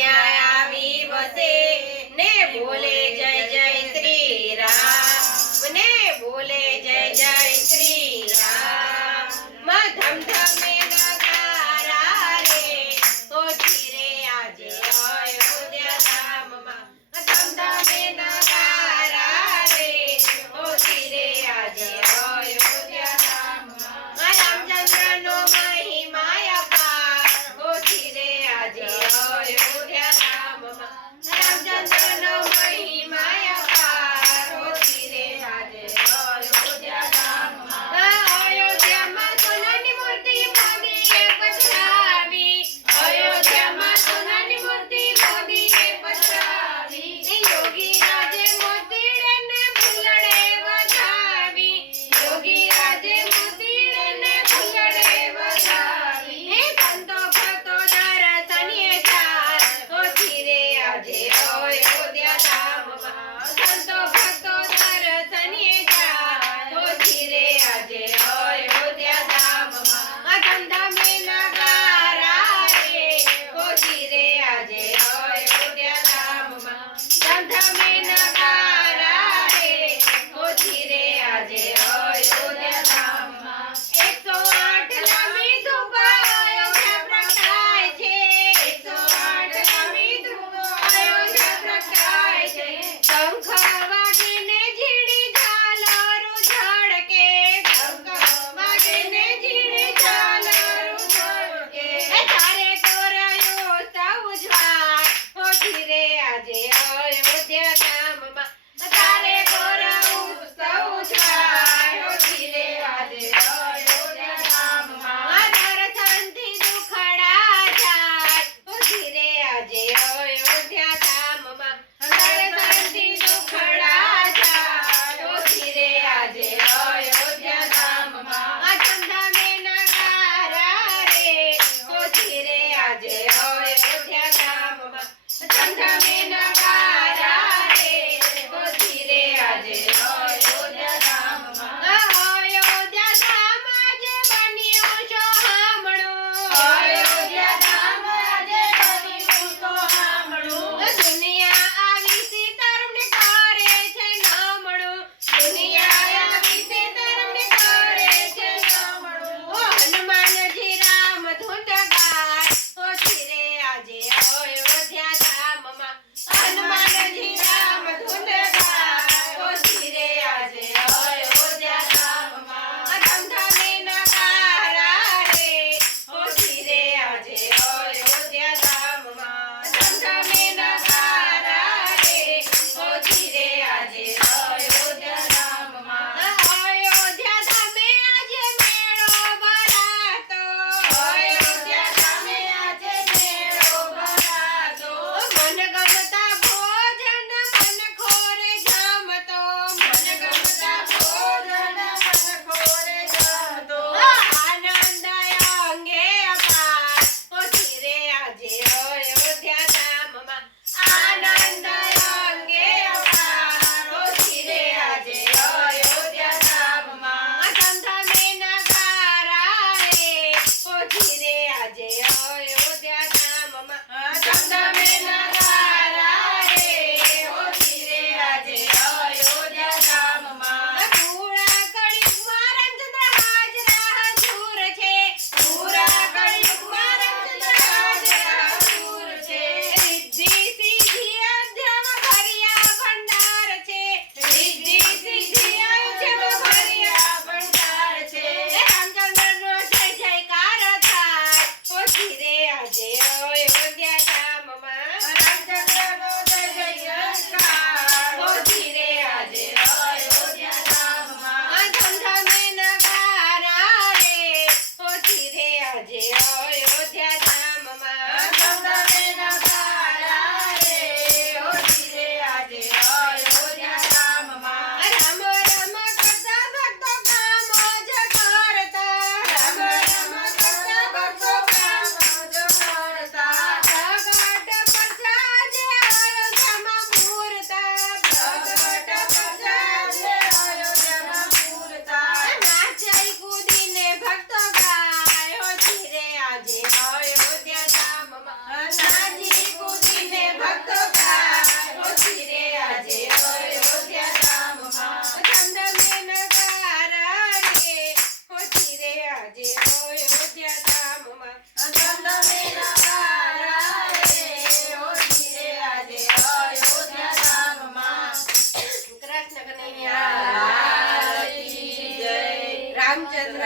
ત્યાં આવી વસે ને બોલે જય જય શ્રી રામ ને બોલે જય જય શ્રી રામ ધમધમે નગારા રે પહોંચી રે આજે અયોધ્યા ધામમાં ધમધમે નગારા રે પહોંચી રે આજે અયોધ્યા ધામમાં રામચંદ્રનો મહિમા અપાર પહોંચી રે આજે અયોધ્યા ધામ આજે અયોધ્યા ધામમાં ધમધમે નગારા રે હોળી રે આજે અયોધ્યા ધામમાં કૃષ્ણ કનૈયા લાલ કી જય. રામચંદ્ર